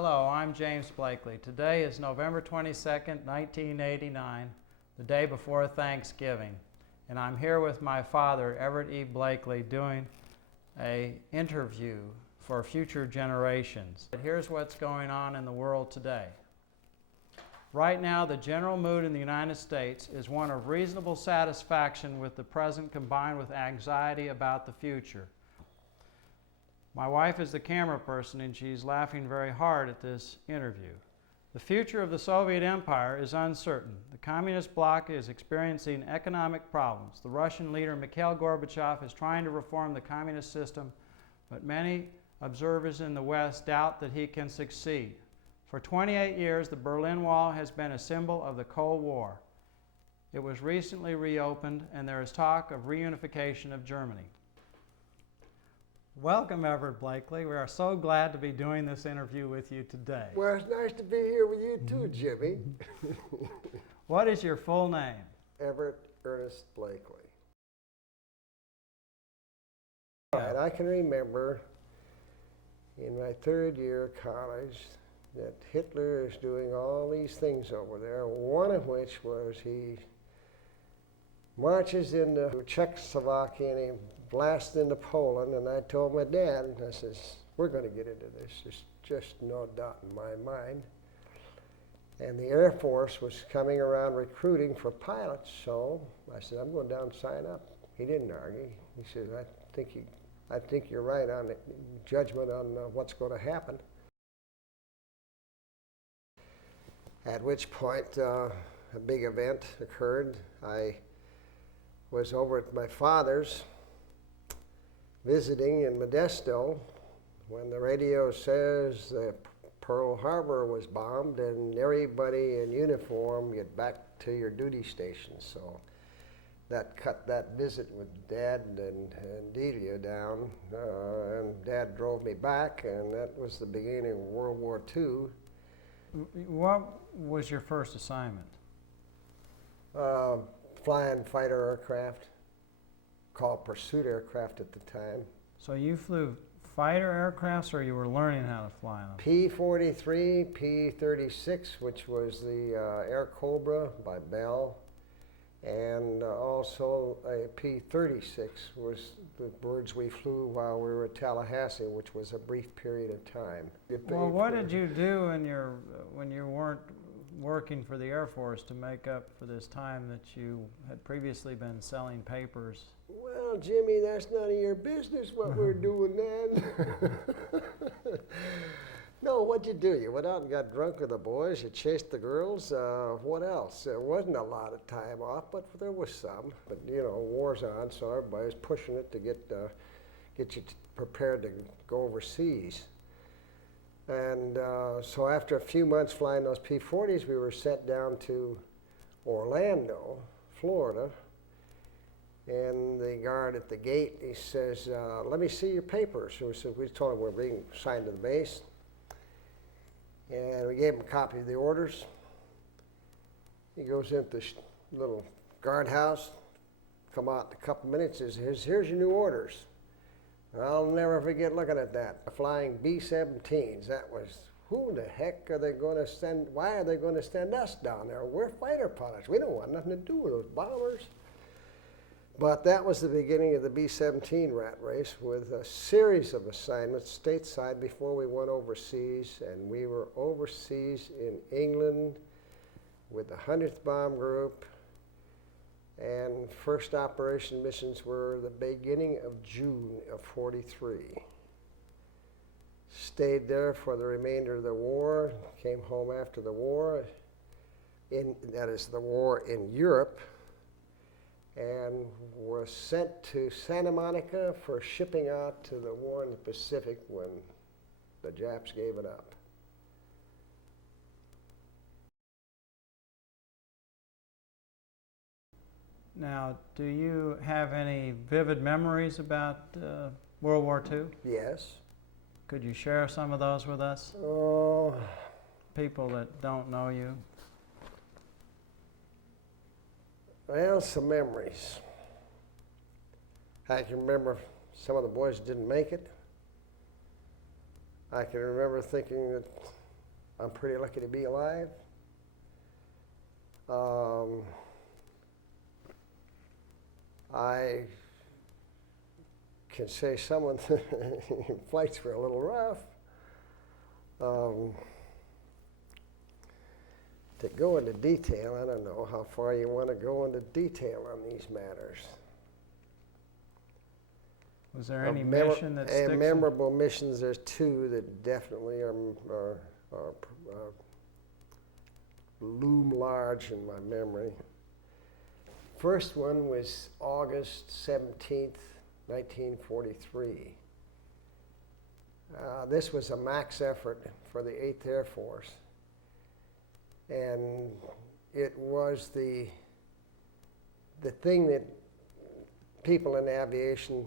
Hello, I'm James Blakely. Today is November 22nd, 1989, the day before Thanksgiving, and I'm here with my father, Everett E. Blakely, doing an interview for future generations. Here's what's going on in the world today. Right now, the general mood in the United States is one of reasonable satisfaction with the present combined with anxiety about the future. My wife is the camera person and she's laughing very hard at this interview. The future of the Soviet Empire is uncertain. The communist bloc is experiencing economic problems. The Russian leader Mikhail Gorbachev is trying to reform the communist system, but many observers in the West doubt that he can succeed. For 28 years, the Berlin Wall has been a symbol of the Cold War. It was recently reopened and there is talk of reunification of Germany. Welcome, Everett Blakely. We are so glad to be doing this interview with you today. Well, it's nice to be here with you too, Jimmy. What is your full name? Everett Ernest Blakely. And I can remember in my third year of college that Hitler is doing all these things over there, one of which was he marches into Czechoslovakia and he blasts into Poland, and I told my dad, I says, we're going to get into this. There's just no doubt in my mind. And the Air Force was coming around recruiting for pilots, so I said, I'm going down and sign up. He didn't argue. He said, I think you're right on the judgment on what's going to happen. At which point, a big event occurred. I was over at my father's visiting in Modesto when the radio says that Pearl Harbor was bombed and everybody in uniform get back to your duty stations. So that cut that visit with Dad and Delia down, and Dad drove me back, and that was the beginning of World War II. What was your first assignment? Flying fighter aircraft, called pursuit aircraft at the time. So you flew fighter aircrafts, or you were learning how to fly them? P-43, P-36, which was the Air Cobra by Bell, and also a P-36 was the birds we flew while we were at Tallahassee, which was a brief period of time. Well, what did you do when you weren't working for the Air Force to make up for this time that you had previously been selling papers? Well, Jimmy, that's none of your business what we're doing then. No, what'd you do? You went out and got drunk with the boys, you chased the girls, what else? There wasn't a lot of time off, but there was some. But you know, war's on, so everybody's pushing it to get you prepared to go overseas. And so after a few months flying those P-40s, we were sent down to Orlando, Florida. And the guard at the gate, he says, let me see your papers. So we told him we're being assigned to the base. And we gave him a copy of the orders. He goes into the little guardhouse, come out in a couple minutes, says, here's your new orders. I'll never forget looking at that. Flying B-17s, that was, who the heck are they going to send, why are they going to send us down there? We're fighter pilots. We don't want nothing to do with those bombers. But that was the beginning of the B-17 rat race with a series of assignments stateside before we went overseas. And we were overseas in England with the 100th Bomb Group. And first operation missions were the beginning of June of '43. Stayed there for the remainder of the war, came home after the war, that is the war in Europe, and was sent to Santa Monica for shipping out to the war in the Pacific when the Japs gave it up. Now, do you have any vivid memories about World War II? Yes. Could you share some of those with us? Oh. People that don't know you. Well, some memories. I can remember some of the boys didn't make it. I can remember thinking that I'm pretty lucky to be alive. I can say some of the flights were a little rough. To go into detail, I don't know how far you want to go into detail on these matters. Was there any mission that sticks in? Memorable missions, there's two that definitely are loom large in my memory. First one was August 17th, 1943. This was a max effort for the 8th Air Force. And it was the thing that people in aviation,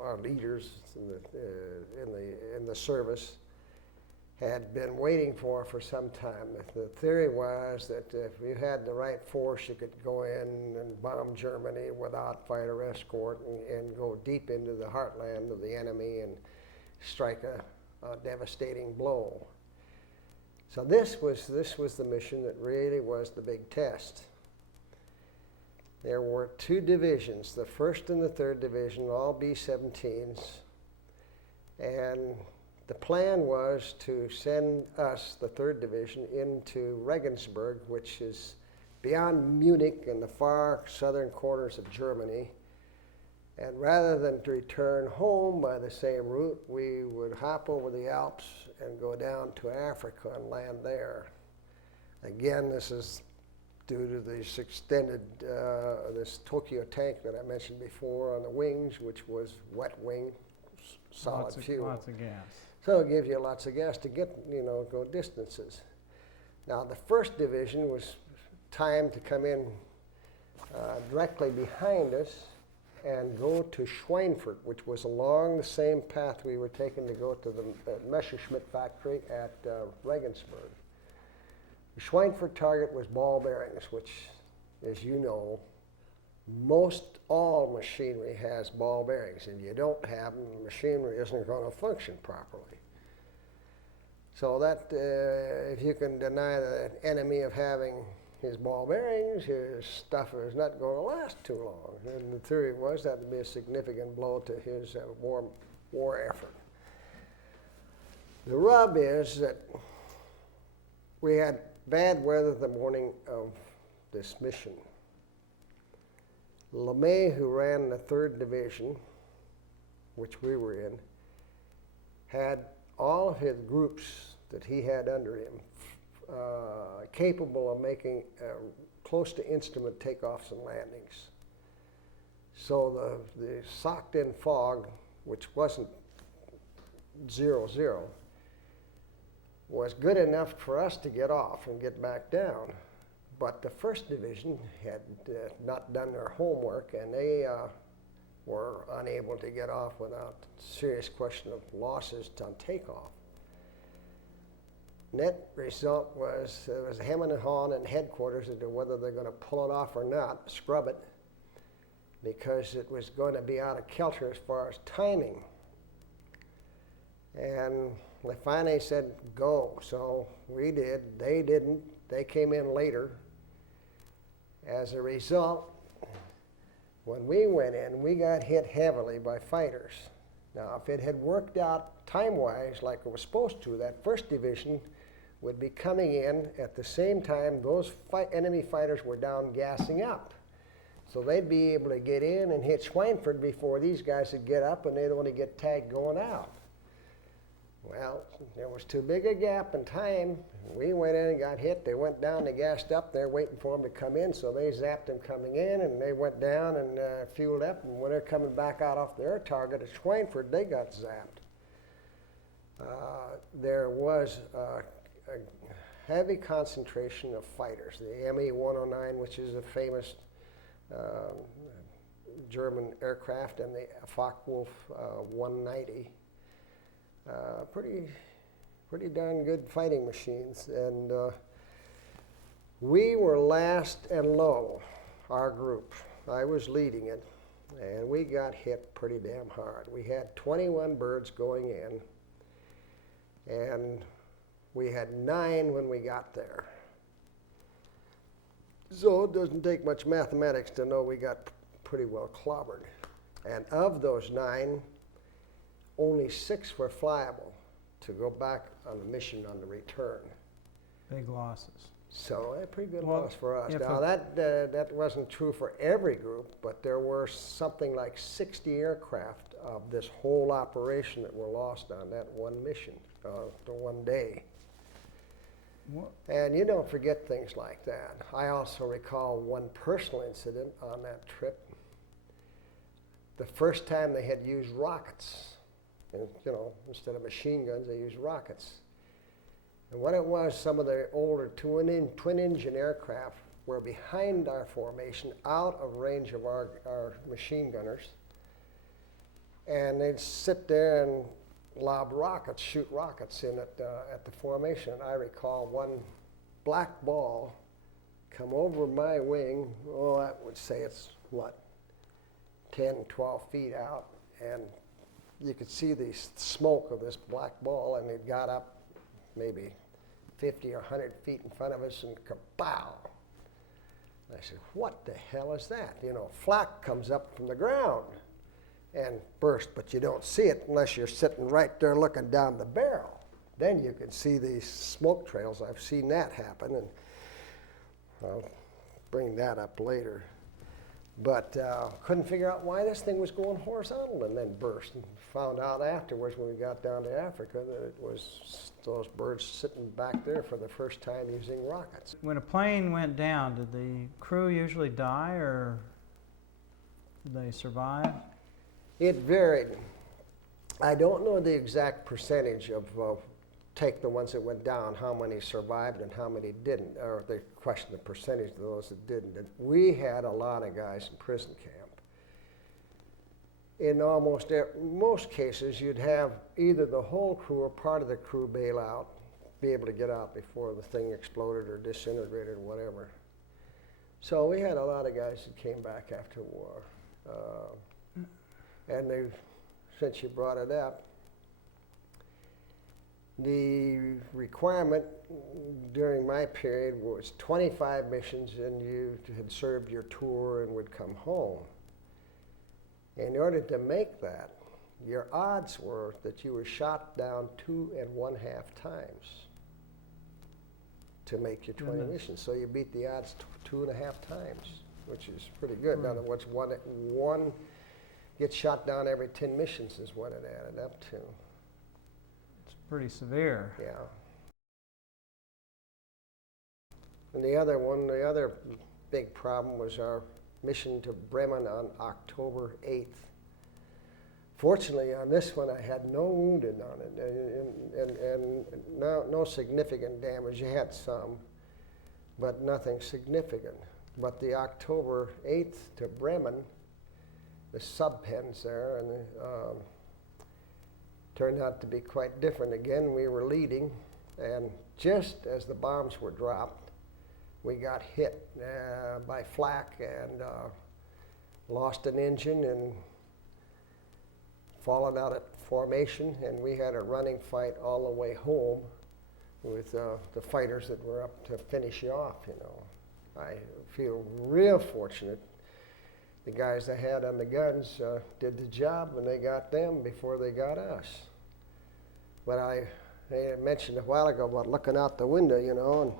our leaders in the service, had been waiting for some time. The theory was that if you had the right force, you could go in and bomb Germany without fighter escort and go deep into the heartland of the enemy and strike a devastating blow. So this was the mission that really was the big test. There were two divisions, the 1st and the 3rd Division, all B-17s, and the plan was to send us, the 3rd Division, into Regensburg, which is beyond Munich in the far southern corners of Germany. And rather than to return home by the same route, we would hop over the Alps and go down to Africa and land there. Again, this is due to this extended, this Tokyo tank that I mentioned before on the wings, which was wet wing, solid fuel. Lots of gas. So it gives you lots of gas to get, go distances. Now the 1st Division was timed to come in directly behind us and go to Schweinfurt, which was along the same path we were taking to go to the Messerschmitt factory at Regensburg. The Schweinfurt target was ball bearings, which, as you know, most all machinery has ball bearings. And you don't have them, the machinery isn't going to function properly. So that, if you can deny the enemy of having his ball bearings, his stuff is not going to last too long. And the theory was that would be a significant blow to his war effort. The rub is that we had bad weather the morning of this mission. LeMay, who ran the 3rd Division, which we were in, had all of his groups that he had under him capable of making close to instrument takeoffs and landings. So the socked-in fog, which wasn't 0-0, was good enough for us to get off and get back down. But the 1st Division had not done their homework, and they were unable to get off without serious question of losses on takeoff. Net result was there was a hem and a haw in headquarters as to whether they're going to pull it off or not, scrub it, because it was going to be out of kilter as far as timing. And they finally said, go. So we did. They didn't. They came in later. As a result, when we went in, we got hit heavily by fighters. Now, if it had worked out time-wise like it was supposed to, that 1st Division would be coming in at the same time those enemy fighters were down gassing up. So they'd be able to get in and hit Schweinfurt before these guys would get up, and they'd only get tagged going out. Well, there was too big a gap in time. We went in and got hit. They went down, they gassed up. They're waiting for them to come in, so they zapped them coming in, and they went down and fueled up. And when they're coming back out off their target at Schweinfurt, they got zapped. There was a heavy concentration of fighters. The Me-109, which is a famous German aircraft, and the Focke-Wulf 190. Pretty darn good fighting machines. And we were last and low, our group. I was leading it, and we got hit pretty damn hard. We had 21 birds going in, and We had 9 when we got there. So it doesn't take much mathematics to know we got pretty well clobbered. And of those 9, only 6 were flyable to go back on the mission on the return. Big losses. So a pretty good Well, loss for us. if Now that wasn't true for every group, but there were something like 60 aircraft of this whole operation that were lost on that one mission, the one day. What? And you don't forget things like that. I also recall one personal incident on that trip. The first time they had used rockets, and, you know, instead of machine guns, they used rockets. And what it was, some of the older twin-engine aircraft were behind our formation, out of range of our machine gunners. And they'd sit there and lob rockets, shoot rockets in at the formation. And I recall one black ball come over my wing. Oh, I would say it's, what, 10, 12 feet out. And you could see the smoke of this black ball, and it got up maybe 50 or 100 feet in front of us, and kapow. And I said, what the hell is that? You know, flack comes up from the ground and burst, but you don't see it unless you're sitting right there looking down the barrel. Then you can see these smoke trails. I've seen that happen, and I'll bring that up later. But couldn't figure out why this thing was going horizontal and then burst. And found out afterwards when we got down to Africa that it was those birds sitting back there for the first time using rockets. When a plane went down, did the crew usually die, or did they survive? It varied. I don't know the exact percentage of take the ones that went down, how many survived and how many didn't, or they question the percentage of those that didn't. And we had a lot of guys in prison camp. In almost most cases, you'd have either the whole crew or part of the crew bail out, be able to get out before the thing exploded or disintegrated or whatever. So we had a lot of guys that came back after war. And they, since you brought it up, the requirement during my period was 25 missions, and you had served your tour and would come home. In order to make that, your odds were that you were shot down 2.5 times to make your 20 missions. So you beat the odds 2.5 times, which is pretty good. In other words, one gets shot down every 10 missions is what it added up to. Pretty severe. Yeah. And the other big problem was our mission to Bremen on October 8th. Fortunately, on this one, I had no wounded on it, and no significant damage. You had some, but nothing significant. But the October 8th to Bremen, the sub-pens there, and turned out to be quite different. Again, we were leading, and just as the bombs were dropped, we got hit by flak and lost an engine and fallen out at formation, and we had a running fight all the way home with the fighters that were up to finish you off, you know. I feel real fortunate. The guys I had on the guns did the job, and they got them before they got us. But I mentioned a while ago about looking out the window, you know, and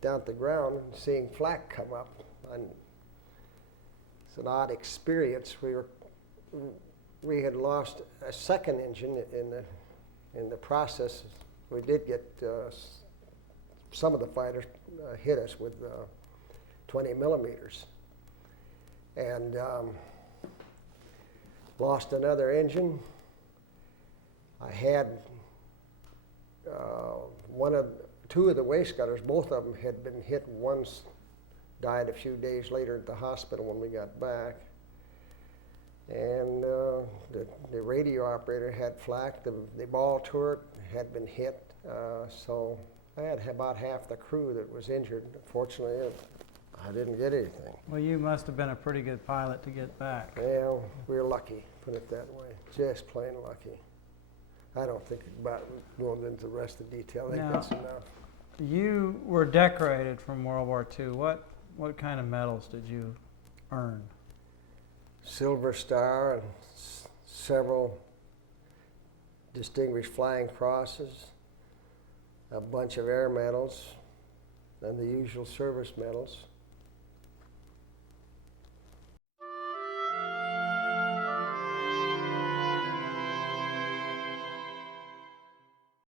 down at the ground and seeing flak come up. And it's an odd experience. We had lost a second engine in the process. We did get some of the fighters hit us with 20 millimeters. And lost another engine. I had two of the waist gunners, both of them had been hit. One died a few days later at the hospital when we got back. And the radio operator had flak. The ball turret had been hit. So I had about half the crew that was injured. Fortunately, I didn't get anything. Well, you must have been a pretty good pilot to get back. Well, we were lucky, put it that way. Just plain lucky. I don't think about going into the rest of the detail. I think Now- that's enough. You were decorated from World War II. What kind of medals did you earn? Silver Star and several Distinguished Flying Crosses, a bunch of air medals, and the usual service medals.